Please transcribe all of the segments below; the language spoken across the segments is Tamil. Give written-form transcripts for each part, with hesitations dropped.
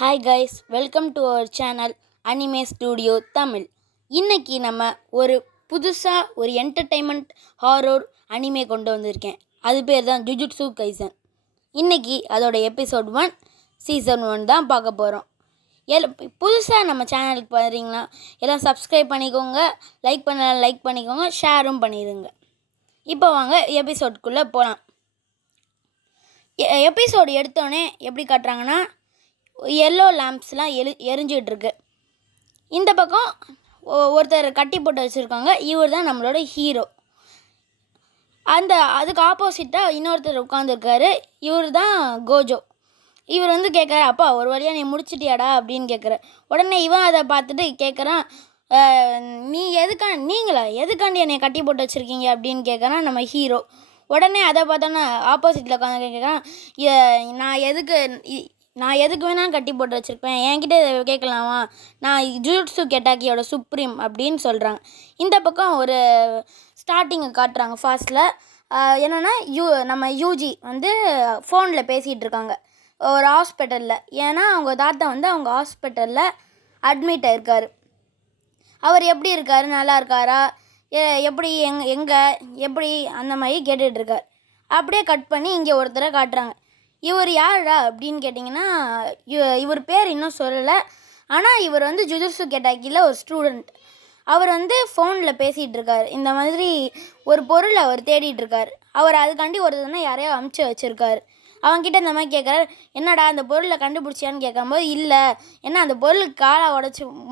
Hi guys, welcome to our channel anime studio Tamil. இன்றைக்கி நம்ம ஒரு புதுசாக ஒரு என்டர்டெயின்மெண்ட் ஹாரர் அனிமே கொண்டு வந்திருக்கேன். அது பேர் தான் ஜுஜுட்சு கைசன். இன்றைக்கி அதோட எபிசோட் 1 சீசன் 1 தான் பார்க்க போகிறோம். புதுசாக நம்ம சேனலுக்கு பாருறீங்கன்னா எல்லாம் சப்ஸ்கிரைப் பண்ணிக்கோங்க, லைக் பண்ணிக்கோங்க, ஷேரும் பண்ணிடுங்க. இப்போ வாங்க எபிசோட்குள்ளே போகலாம். எபிசோடு எடுத்தோடனே எப்படி காட்டுறாங்கன்னா, எல்லோ லேம்ப்ஸ்லாம் எரிஞ்சிகிட்ருக்கு. இந்த பக்கம் ஒருத்தர் கட்டி போட்டு வச்சுருக்காங்க. இவர் தான் நம்மளோட ஹீரோ. அதுக்கு ஆப்போசிட்டாக இன்னொருத்தர் உட்காந்துருக்காரு. இவர் தான் கோஜோ. இவர் வந்து கேட்குற, அப்பா ஒரு வழியாக நீ முடிச்சிட்டியாடா அப்படின்னு கேட்குற. உடனே இவன் அதை பார்த்துட்டு கேட்குறான், நீங்களா எதுக்காண்டி என்னை கட்டி போட்டு வச்சுருக்கீங்க அப்படின்னு கேட்குறான் நம்ம ஹீரோ. உடனே அதை பார்த்தோன்னா ஆப்போசிட்டில் உட்காந்து கேட்குறான், நான் எதுக்கு வேணாலும் கட்டி போட்டு வச்சுருப்பேன், என்கிட்ட கேட்கலாமா, நான் ஜுஜுட்சு கெட்டாக்கியோட சுப்ரீம் அப்படின்னு சொல்கிறாங்க. இந்த பக்கம் ஒரு ஸ்டார்டிங்கை காட்டுறாங்க ஃபாஸ்ட்டில். என்னென்னா நம்ம யூஜி வந்து ஃபோனில் பேசிகிட்டு இருக்காங்க ஒரு ஹாஸ்பிட்டலில். ஏன்னா அவங்க தாத்தா வந்து அவங்க ஹாஸ்பிட்டலில் அட்மிட் ஆகிருக்காரு. அவர் எப்படி இருக்கார், நல்லா இருக்காரா, எப்படி எப்படி அந்த மாதிரி கேட்டுட்ருக்கார். அப்படியே கட் பண்ணி இங்கே ஒருத்தரை காட்டுறாங்க. இவர் யாரா அப்படின்னு கேட்டிங்கன்னா, இவர் பேர் இன்னும் சொல்லலை. ஆனால் இவர் வந்து ஜுஜுட்சு கெட்டாக்கியில் ஒரு ஸ்டூடெண்ட். அவர் வந்து ஃபோனில் பேசிகிட்டு இருக்கார். இந்த மாதிரி ஒரு பொருள் அவர் தேடிட்டுருக்கார். அவர் அதுக்காண்டி ஒருத்தனை யாரையோ அமுச்சு வச்சுருக்காரு. அவன்கிட்ட இந்த மாதிரி கேட்குறாரு, என்னடா அந்த பொருளை கண்டுபிடிச்சியான்னு கேட்கும்போது, இல்லை, ஏன்னா அந்த பொருள் காலை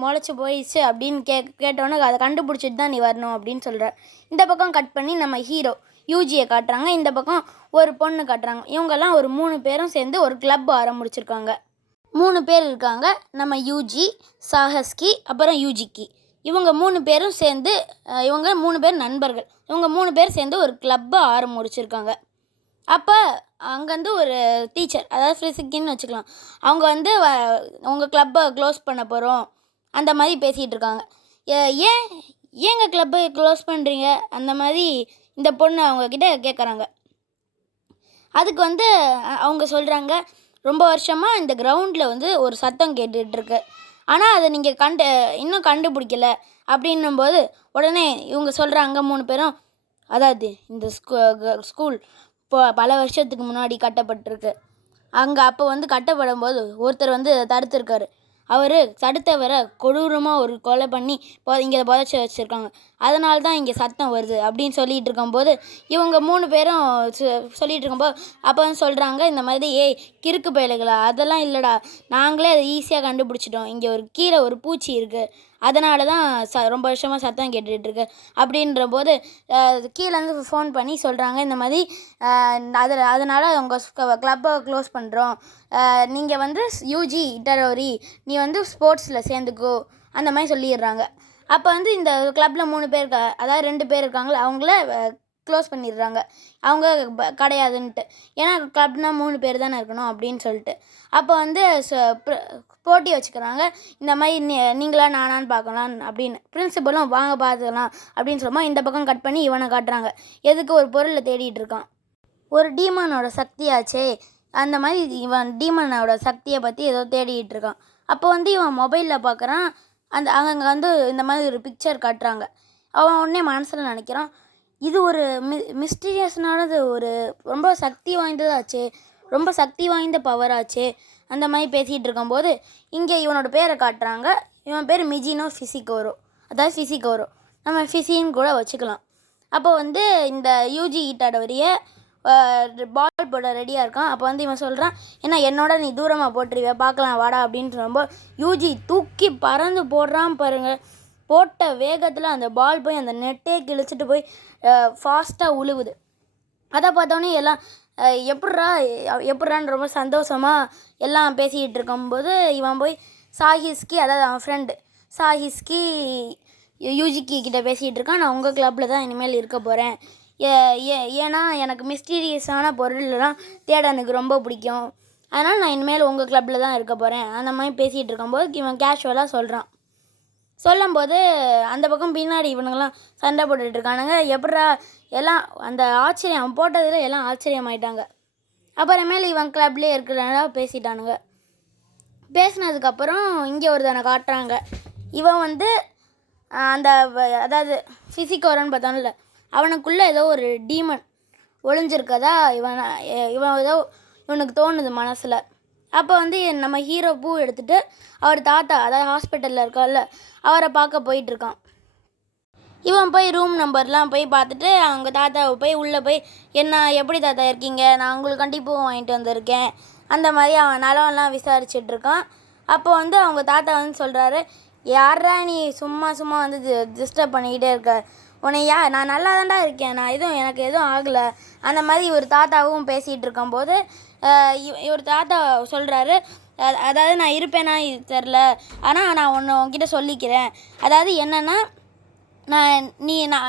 முளைச்சி போயிடுச்சு அப்படின்னு கேட்டோன்னே அதை கண்டுபிடிச்சிட்டு தான் நீ வரணும் அப்படின்னு சொல்கிறார். இந்த பக்கம் கட் பண்ணி நம்ம ஹீரோ யூஜியை காட்டுறாங்க. இந்த பக்கம் ஒரு பொண்ணு காட்டுறாங்க. இவங்கெல்லாம் ஒரு 3 பேரும் சேர்ந்து ஒரு கிளப் ஆரம்பிச்சிருக்காங்க. 3 பேர் இருக்காங்க. நம்ம யூஜி, சாஹஸ்கி, அப்புறம் யூஜிக்கி. இவங்க 3 பேரும் சேர்ந்து, இவங்க 3 பேர் நண்பர்கள். இவங்க 3 பேர் சேர்ந்து ஒரு கிளப்பை ஆரம்பிச்சிருக்காங்க. அப்போ அங்கேருந்து ஒரு டீச்சர், அதாவது ஃபிசிக்கின்னு வச்சுக்கலாம், அவங்க வந்து உங்கள் கிளப்பை க்ளோஸ் பண்ண போகிறோம் அந்த மாதிரி பேசிகிட்டு இருக்காங்க. ஏங்க கிளப்பை க்ளோஸ் பண்ணுறீங்க அந்த மாதிரி இந்த பொண்ணு அவங்கக்கிட்ட கேட்குறாங்க. அதுக்கு வந்து அவங்க சொல்கிறாங்க, ரொம்ப வருஷமாக இந்த கிரவுண்டில் வந்து ஒரு சத்தம் கேட்டுட்ருக்கு, ஆனால் அதை நீங்கள் இன்னும் கண்டுபிடிக்கல அப்படின்னும்போது, உடனே இவங்க சொல்கிறாங்க 3 பேரும், அதாவது இந்த ஸ்கூல் இப்போ பல வருஷத்துக்கு முன்னாடி கட்டப்பட்டிருக்கு. அப்போ வந்து கட்டப்படும் போது ஒருத்தர் வந்து தடுத்துருக்காரு. அவர் தடுத்தவரை கொடூரமாக ஒரு கொலை பண்ணி இங்கே புதைச்சி வச்சுருக்காங்க. அதனால தான் இங்கே சத்தம் வருது அப்படின்னு சொல்லிகிட்டு இருக்கும்போது, இவங்க 3 பேரும் சொல்லிகிட்டு இருக்கும்போது அப்போ வந்து சொல்கிறாங்க, இந்த மாதிரி கிறுக்கு பயலுகளா, அதெல்லாம் இல்லைடா, நாங்களே அதை ஈஸியாக கண்டுபிடிச்சிட்டோம், இங்கே கீழே ஒரு பூச்சி இருக்குது, அதனால தான் ரொம்ப வருஷமாக சத்தம் கேட்டுட்ருக்கு அப்படின்ற போது கீழேருந்து ஃபோன் பண்ணி சொல்கிறாங்க, இந்த மாதிரி அதனால் உங்கள் கிளப்பை க்ளோஸ் பண்ணுறோம், நீங்கள் வந்து யூஜி இட்டரோரி நீ வந்து ஸ்போர்ட்ஸில் சேர்ந்துக்கோ அந்த மாதிரி சொல்லிடுறாங்க. அப்போ வந்து இந்த கிளப்பில் 3 பேர் அதாவது 2 பேர் இருக்காங்களே அவங்கள க்ளோஸ் பண்ணிடுறாங்க. அவங்க கிடையாதுன்ட்டு, ஏன்னா கிளப்னால் 3 பேர் தானே இருக்கணும் அப்படின்னு சொல்லிட்டு. அப்போ வந்து போட்டி வச்சுக்கிறாங்க. இந்த மாதிரி நீங்களா நானான்னு பார்க்கலாம் அப்படின்னு. பிரின்சிபலும் வாங்க பார்த்துக்கலாம் அப்படின்னு சொல்லும்போது இந்த பக்கம் கட் பண்ணி இவனை காட்டுறாங்க. எதுக்கு ஒரு பொருளை தேடிட்டு இருக்கான். ஒரு டீமனோட சக்தியாச்சே, அந்த மாதிரி இவன் டீமனோட சக்தியை பற்றி ஏதோ தேடிட்டு இருக்கான். அப்போ வந்து இவன் மொபைலில் பார்க்குறான். அங்கே வந்து இந்த மாதிரி ஒரு பிக்சர் காட்டுறாங்க. அவன் உடனே மனசில் நினைக்கிறான், இது ஒரு மிஸ்டீரியஸ்னானது, ஒரு ரொம்ப சக்தி வாய்ந்ததாச்சே, ரொம்ப சக்தி வாய்ந்த பவராச்சே அந்த மாதிரி பேசிகிட்டு இருக்கும்போது இங்கே இவனோட பேரை காட்டுறாங்க. இவன் பேர் மிஜினோ ஃபிசிகோரோ, அதாவது ஃபிசிகோரோ, நம்ம ஃபிசின்னு கூட வச்சுக்கலாம். அப்போ வந்து இந்த யூஜி இட்டாடவரிய பால் போட ரெடியாக இருக்கான். அப்போ வந்து இவன் சொல்கிறான், ஏன்னா என்னோட நீ தூரமாக போட்டுருவியா, பார்க்கலாம் வாடா அப்படின்னு சொல்லும்போது யூஜி தூக்கி பறந்து போடுறான் பாருங்கள். போட்ட வேகத்தில் அந்த பால் போய் அந்த நெட்டே கிழிச்சிட்டு போய் ஃபாஸ்ட்டாக உழுவுது. அதை பார்த்தோன்னே எல்லாம் எப்பட்றான்னு ரொம்ப சந்தோஷமாக எல்லாம் பேசிக்கிட்டு இருக்கும்போது இவன் போய் சாஹிஸ்கி, அதாவது அவன் ஃப்ரெண்டு சாஹிஸ்கி யூஜிக்கி கிட்டே பேசிகிட்டு இருக்கான். நான் உங்கள் கிளப்பில் தான் இனிமேல் இருக்க போகிறேன், ஏன்னா எனக்கு மிஸ்டீரியஸான பொருள்லாம் தேட எனக்கு ரொம்ப பிடிக்கும், அதனால் நான் இனிமேல் உங்கள் கிளப்பில் தான் இருக்க போகிறேன் அந்த மாதிரி பேசிகிட்டு இருக்கும்போது இவன் கேஷுவலாக சொல்லும்போது அந்த பக்கம் பின்னாடி இவனுங்கெல்லாம் சண்டை போட்டுட்ருக்கானுங்க. எப்பட்றா எல்லாம் அந்த ஆச்சரியம் அவன் போட்டதில் எல்லாம் ஆச்சரியமாயிட்டாங்க. அப்புறமேல இவன் கிளப்லேயே இருக்கிறனால பேசினதுக்கப்புறம் இங்கே ஒருத்தனை காட்டுறாங்க. இவன் வந்து அந்த அதாவது ஃபிசிக்கோரன்னு பார்த்தோம்ல, அவனுக்குள்ளே ஏதோ ஒரு டீமன் ஒளிஞ்சிருக்கதா இவன் ஏதோ இவனுக்கு தோணுது மனசில். அப்போ வந்து நம்ம ஹீரோ பூ எடுத்துகிட்டு அவர் தாத்தா, அதாவது ஹாஸ்பிட்டலில் இருக்கார்ல, அவரை பார்க்க போயிட்டுருக்கான். இவன் போய் ரூம் நம்பர்லாம் போய் பார்த்துட்டு அவங்க தாத்தாவை போய் உள்ளே போய், என்ன எப்படி தாத்தா இருக்கீங்க, நான் உங்களுக்கு பூ வாங்கிட்டு வந்திருக்கேன், அந்த மாதிரி அவன் நலம்லாம் விசாரிச்சிட்ருக்கான். அப்போ வந்து அவங்க தாத்தா வந்து சொல்கிறாரு, யாரா நீ சும்மா சும்மா வந்து டிஸ்டர்ப் பண்ணிக்கிட்டே இருக்க, உன்னையா நான் நல்லா தான்டா இருக்கேன், எனக்கு எதுவும் ஆகலை, அந்த மாதிரி ஒரு தாத்தாவும் பேசிகிட்டு இருக்கும்போது இவர் தாத்தா சொல்கிறாரு, அதாவது நான் இருப்பேனா இது தெரில, ஆனால் நான் உன்கிட்ட சொல்லிக்கிறேன், அதாவது என்னென்னா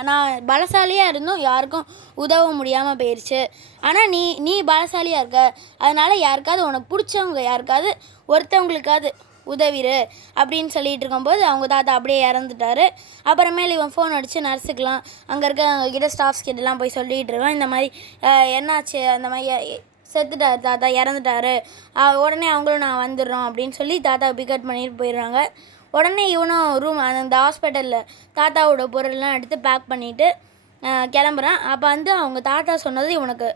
நான் பலசாலியாக இருந்தும் யாருக்கும் உதவ முடியாமல் போயிடுச்சு, ஆனால் நீ பலசாலியாக இருக்க, அதனால் யாருக்காவது உனக்கு பிடிச்சவங்க யாருக்காவது ஒருத்தவங்களுக்காவது உதவிரு அப்படின்னு சொல்லிகிட்டு இருக்கும்போது அவங்க தாத்தா அப்படியே இறந்துட்டார். அப்புறமேல இவன் ஃபோன் அடித்து நர்ஸுக்கெலாம் அங்கே இருக்க அவங்கக்கிட்ட ஸ்டாஃப்ஸ் கிட்டலாம் போய் சொல்லிகிட்டு இருக்கான், இந்த மாதிரி என்னாச்சு, அந்த மாதிரி செத்துட்டார் தாத்தா, இறந்துட்டார், உடனே அவங்களும் நான் வந்துடுறோம் அப்படின்னு சொல்லி தாத்தாவை பிக்கப் பண்ணிட்டு போயிடுறாங்க. உடனே இவனும் ரூம் அந்த ஹாஸ்பிட்டலில் தாத்தாவோட பொருள்லாம் எடுத்து பேக் பண்ணிவிட்டு கிளம்புறான். அப்போ வந்து அவங்க தாத்தா சொன்னது இவனுக்கு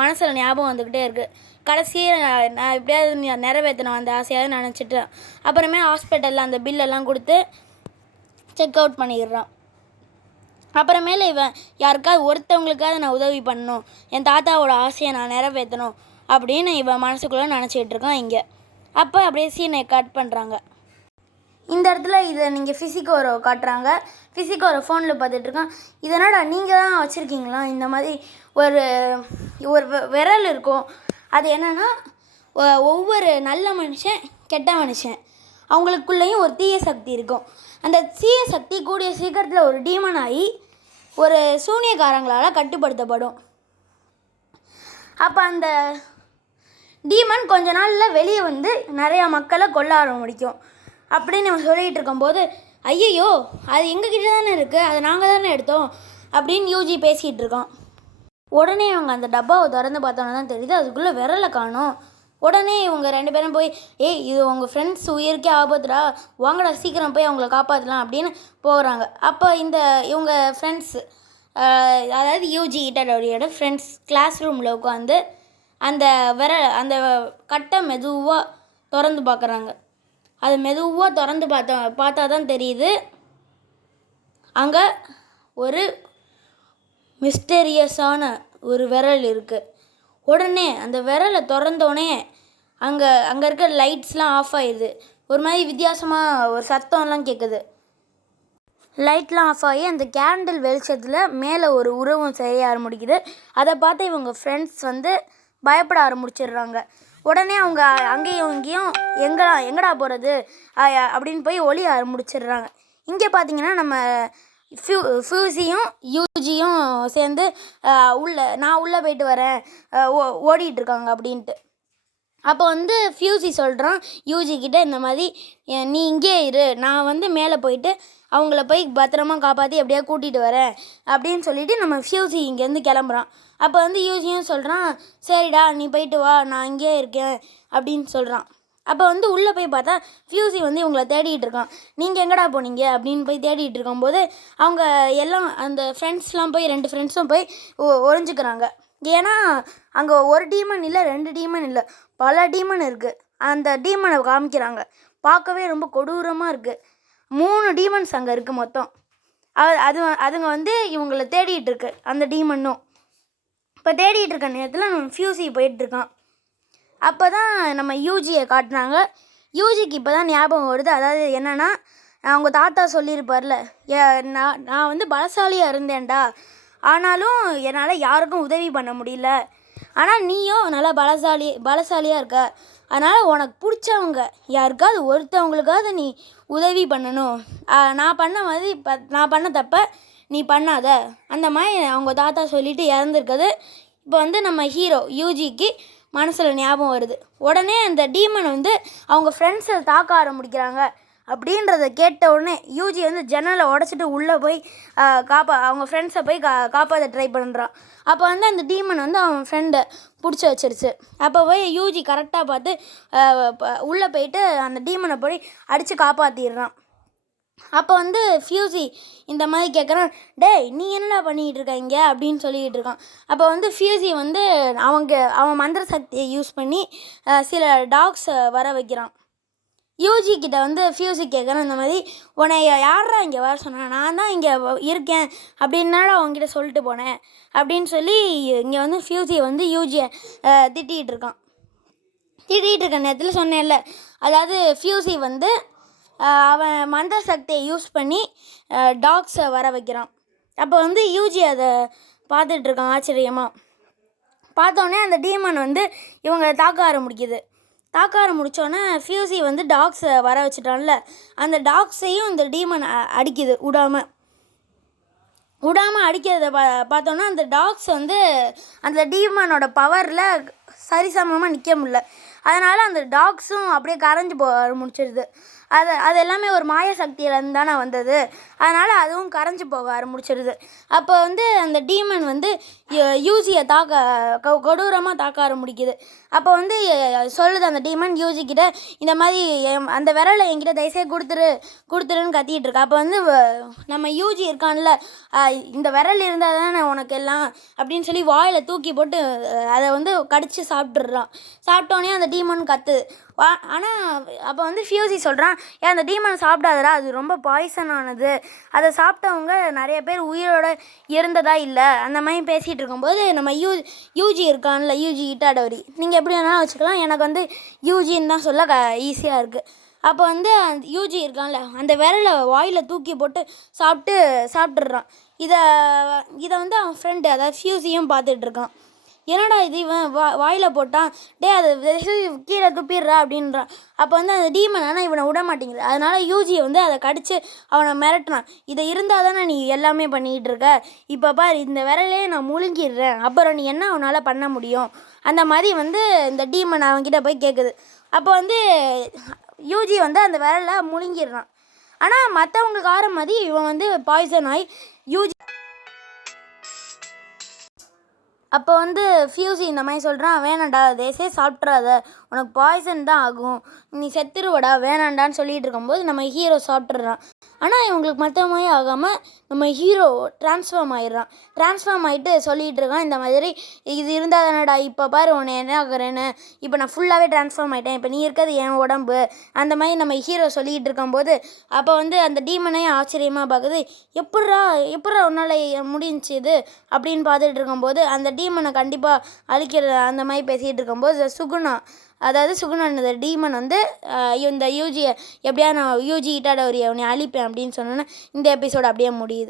மனசில் ஞாபகம் வந்துக்கிட்டே இருக்குது. கடைசியாக நான் எப்படியாவது நிறைவேற்றணும் அந்த ஆசையாவது நினச்சிட்டு அப்புறமே ஹாஸ்பிட்டலில் அந்த பில்லெல்லாம் கொடுத்து செக் அவுட் பண்ணிடுறான். அப்புறமேல இவன் யாருக்காவது ஒருத்தவங்களுக்காவது நான் உதவி பண்ணணும், என் தாத்தாவோட ஆசையை நான் நிறைவேற்றணும் அப்படின்னு இவன் மனசுக்குள்ளே நினச்சிட்டு இருக்கான் இங்கே. அப்போ அப்படியே சீனை கட் பண்ணுறாங்க. இந்த இடத்துல இதை நீங்கள் ஃபிசிக்கோரை காட்டுறாங்க. ஃபிசிக்கோரை ஃபோனில் பார்த்துட்ருக்கான். இதனோட நீங்கள் தான் வச்சுருக்கீங்களா இந்த மாதிரி ஒரு விரல் இருக்கும், அது என்னென்னா ஒவ்வொரு நல்ல மனுஷன் கெட்ட மனுஷன் அவங்களுக்குள்ளேயும் ஒரு தீய சக்தி இருக்கும். அந்த தீய சக்தி கூடிய சீக்கிரத்தில் ஒரு டீமன் ஆகி ஒரு சூனியக்காரங்களால் கட்டுப்படுத்தப்படும். அப்போ அந்த டீமன் கொஞ்ச நாளில் வெளியே வந்து நிறையா மக்களை கொல்ல ஆரம்பிக்கும் அப்படின்னு நம்ம சொல்லிகிட்டு இருக்கும்போது, ஐயையோ அது எங்ககிட்ட தானே இருக்குது, அதை நாங்கள் தானே எடுத்தோம் அப்படின்னு யூஜி பேசிகிட்டு இருக்கான். உடனே அவங்க அந்த டப்பாவை திறந்து பார்த்தோன்னு தான் தெரியுது அதுக்குள்ளே விரலை காணும். உடனே இவங்க 2 பேரும் போய், இது உங்கள் ஃப்ரெண்ட்ஸ் உயிருக்கே ஆபத்துடா, வாங்கடா சீக்கிரம் போய் அவங்கள காப்பாற்றலாம் அப்படின்னு போகிறாங்க. அப்போ இவங்க ஃப்ரெண்ட்ஸு, அதாவது யூஜி இட்டடோரியோட ஃப்ரெண்ட்ஸ் கிளாஸ் ரூமில் உட்காந்து அந்த அந்த கட்டை மெதுவாக திறந்து பார்க்குறாங்க. அது மெதுவாக திறந்து பார்த்தா தான் தெரியுது அங்கே ஒரு மிஸ்டீரியஸான ஒரு விரல் இருக்குது. உடனே அந்த விரலை திறந்தோடனே அங்கே இருக்க லைட்ஸ்லாம் ஆஃப் ஆகிடுது. ஒரு மாதிரி வித்தியாசமாக ஒரு சத்தம்லாம் கேட்குது. லைட்லாம் ஆஃப் ஆகி அந்த கேண்டில் வெளிச்சத்தில் மேலே ஒரு உருவம் செய்ய ஆரம்பிக்குது. அதை பார்த்து இவங்க ஃப்ரெண்ட்ஸ் வந்து பயப்பட ஆரம்பிச்சிடுறாங்க. உடனே அவங்க அங்கேயும் இங்கேயும் எங்கடா போகிறது அப்படின்னு போய் ஒளிய ஆரம்பிச்சிடுறாங்க. இங்கே பார்த்தீங்கன்னா நம்ம ஃபியூசியும் யூஜியும் சேர்ந்து நான் உள்ளே போயிட்டு வரேன் ஓடிட்டுருக்காங்க அப்படின்ட்டு. அப்போ வந்து ஃபியூசி சொல்கிறான் யூஜிக்கிட்ட, இந்த மாதிரி நீ இங்கே இரு, நான் வந்து மேலே போயிட்டு அவங்கள போய் பத்திரமா காப்பாற்றி எப்படியா கூட்டிகிட்டு வரேன் அப்படின்னு சொல்லிவிட்டு நம்ம ஃபியூசி இங்கேருந்து கிளம்புறான். அப்போ வந்து யூஜியும் சொல்கிறான், சரிடா நீ போயிட்டு வா, நான் இங்கேயே இருக்கேன் அப்படின்னு சொல்கிறான். அப்போ வந்து உள்ளே போய் பார்த்தா ஃபியூசி வந்து இவங்களை தேடிகிட்டு இருக்கான். நீங்கள் எங்கடா போனீங்க அப்படின்னு போய் தேடிகிட்டு இருக்கும்போது அவங்க எல்லாம் அந்த ஃப்ரெண்ட்ஸ்லாம் போய் 2 ஃப்ரெண்ட்ஸும் போய் ஒளிஞ்சுக்கிறாங்க. ஏன்னா அங்கே ஒரு டீமன் இல்லை, 2 டீமன் இல்லை, பல டீமன் இருக்குது. அந்த டீமனை காமிக்கிறாங்க. பார்க்கவே ரொம்ப கொடூரமாக இருக்குது. 3 டீமன்ஸ் அங்கே இருக்குது மொத்தம். அதுங்க வந்து இவங்களை தேடிகிட்டு இருக்கு அந்த டீமனும். இப்போ தேடிகிட்டு இருக்க நேரத்தில் நம்ம ஃபியூசி போயிட்டுருக்கான். அப்போ தான் நம்ம யூஜியை காட்டினாங்க. யூஜிக்கு இப்போ தான் ஞாபகம் வருது. அதாவது என்னென்னா, அவங்க தாத்தா சொல்லியிருப்பார்ல, நான் வந்து பலசாலியாக இருந்தேன்டா, ஆனாலும் என்னால் யாருக்கும் உதவி பண்ண முடியல, ஆனால் நீயும் நல்லா பலசாலியாக இருக்க, அதனால் உனக்கு பிடிச்சவங்க யாருக்காவது ஒருத்தவங்களுக்காவது நீ உதவி பண்ணணும், நான் பண்ண மாதிரி நான் பண்ண தப்ப நீ பண்ணாத, அந்த மாதிரி அவங்க தாத்தா சொல்லிவிட்டு இறந்துருக்குது. இப்போ வந்து நம்ம ஹீரோ யூஜிக்கு மனசில் ஞாபகம் வருது. உடனே அந்த டீமன் வந்து அவங்க ஃப்ரெண்ட்ஸை தாக்க ஆரம்பிக்கிறாங்க. அப்படின்றத கேட்ட உடனே யூஜி வந்து ஜன்னலை உடச்சிட்டு உள்ளே போய் அவங்க ஃப்ரெண்ட்ஸை போய் காப்பாற்ற ட்ரை பண்ணுறான். அப்போ வந்து அந்த டீமன் வந்து அவன் ஃப்ரெண்டை பிடிச்சி வச்சிருச்சு. அப்போ போய் யூஜி கரெக்டாக பார்த்து உள்ளே போயிட்டு அந்த டீமனை போய் அடித்து காப்பாற்றிடுறான். அப்போ வந்து ஃபியூசி இந்த மாதிரி கேட்குறான், டேய் நீ என்னடா பண்ணிக்கிட்டு இருக்க இங்கே அப்படின்னு சொல்லிக்கிட்டு இருக்கான். அப்போ வந்து ஃபியூசி வந்து அவன் மந்திர சக்தியை யூஸ் பண்ணி சில டாக்ஸை வர வைக்கிறான். யூஜி கிட்ட வந்து ஃபியூசி கேட்குறான், இந்த மாதிரி உன்னை யாரா இங்கே வர சொன்னேன், நான் தான் இங்கே இருக்கேன் அப்படின்னால அவங்ககிட்ட சொல்லிட்டு போனேன் அப்படின்னு சொல்லி இங்கே வந்து ஃபியூசி வந்து யூஜியை திட்டிகிட்டு இருக்கான். திட்டிகிட்டு இருக்க நேரத்தில் சொன்னேன்ல, அதாவது ஃபியூசி வந்து அவன் மந்திர சக்தியை யூஸ் பண்ணி டாக்ஸை வர வைக்கிறான். அப்போ வந்து யூஜி அதை பார்த்துட்ருக்கான் ஆச்சரியமாக. பார்த்தோன்னே அந்த டீமன் வந்து இவங்களை தாக்க ஆரம்பிக்குது. ஃபியூசி வந்து டாக்ஸை வர வச்சுட்டான்ல, அந்த டாக்ஸையும் இந்த டீமன் அடிக்குது விடாமல் அடிக்கிறத பார்த்தோன்னா அந்த டாக்ஸ் வந்து அந்த டீமனோட பவரில் சரிசமமாக நிற்க முடியல. அதனால் அந்த டாக்ஸும் அப்படியே கரைஞ்சி ஆரம்பிச்சிடுது. அது எல்லாமே ஒரு மாய சக்தியிலேருந்து தானே வந்தது, அதனால் அதுவும் கரைஞ்சி போக ஆரம்பிச்சிடுது. அப்போ வந்து அந்த டீமன் வந்து யூஜியை கொடூரமாக தாக்க ஆரம்பிக்குது. அப்போ வந்து சொல்லுது அந்த டீமன் யூஜிக்கிட்ட, இந்த மாதிரி அந்த விரலை என்கிட்ட தயவுசெய்து கொடுத்துருன்னு கத்திக்கிட்டு இருக்கா. அப்போ வந்து நம்ம யூஜி இருக்கான்ல, இந்த விரல் இருந்தால் தானே உனக்கு எல்லாம் அப்படின்னு சொல்லி வாயில் தூக்கி போட்டு அதை வந்து கடித்து சாப்பிட்றான். சாப்பிட்டோன்னே அந்த டீமன் கத்துது. ஆனால் அப்போ வந்து ஃபியூசி சொல்கிறான், அந்த டீமன் சாப்பிடாதடா, அது ரொம்ப பாய்சனானது, அதை சாப்பிட்டவங்க நிறைய பேர் உயிரோட இருந்ததா இல்லை அந்த மாதிரி பேசிகிட்டு இருக்கும்போது நம்ம யூஜி இருக்கான்ல, யூஜி இட்டாடோரி, நீங்கள் எப்படி வேணாலும் வச்சுக்கலாம், எனக்கு வந்து யூஜின்னு தான் சொல்ல ஈஸியாக இருக்குது. அப்போ வந்து யூஜி இருக்கான்ல, அந்த விரலை வாயில் தூக்கி போட்டு சாப்பிட்டுடுறான். இதை வந்து அவன் ஃப்ரெண்டு அதாவது ஃபியூசியும் பார்த்துட்ருக்கான். என்னடா இது இவன் வாயில் போட்டான், அதை கீழே துப்பிடுறா அப்படின்றான். அப்போ வந்து அந்த டீமன் ஆனால் இவனை விட மாட்டேங்குது. அதனால் யூஜியை வந்து அதை கடித்து அவனை மிரட்டினான். இதை இருந்தால் தானே நீ எல்லாமே பண்ணிக்கிட்டு இருக்க, இப்போ பாரு இந்த விரலே நான் முழுங்கிடுறேன், அப்புறம் நீ என்ன அவனால் பண்ண முடியும், அந்த மாதிரி வந்து இந்த டீமன் அவன்கிட்ட போய் கேட்குது. அப்போ வந்து யூஜி வந்து அந்த விரலை முழுங்கிடுறான். ஆனால் மற்றவங்களுக்கு ஆற மாதிரி இவன் வந்து பாய்சன் ஆகி யூஜி. அப்போ வந்து ஃபியூசி இந்த மாதிரி சொல்கிறான், வேணாண்டா சாப்பிட்றாத, உனக்கு பாய்சன் தான் ஆகும், நீ செத்துருவடா, வேணாண்டான்னு சொல்லிகிட்டு இருக்கும்போது நம்ம ஹீரோ சாப்பிட்றான். ஆனால் இவங்களுக்கு மற்ற மாதிரி ஆகாமல் நம்ம ஹீரோ ட்ரான்ஸ்ஃபார்ம் ஆகிட்டு சொல்லிகிட்டு இருக்கான், இந்த மாதிரி இது இருந்தால் தானடா, இப்போ பாரு உன்னை என்ன ஆகுறேன்னு, இப்போ நான் ஃபுல்லாகவே ட்ரான்ஸ்ஃபார்ம் ஆகிட்டேன், இப்போ நீ இருக்கிறது என் உடம்பு, அந்த மாதிரி நம்ம ஹீரோ சொல்லிகிட்டு இருக்கும்போது அப்போ வந்து அந்த டீமனையும் ஆச்சரியமாக பார்க்குது. எப்பட்றா உன்னால் முடிஞ்சிச்சு இது அப்படின்னு பார்த்துட்டு இருக்கும்போது அந்த டீமனை கண்டிப்பாக அழிக்கிற அந்த மாதிரி பேசிகிட்டு இருக்கும்போது சுகுணா இந்த டீமன் வந்து இந்த யூஜியை எப்படியா நான் யூஜி இட்டாடோரியை அவனை அழிப்பேன் அப்படின்னு சொன்னோன்னே இந்த எபிசோடு அப்படியே முடியுது.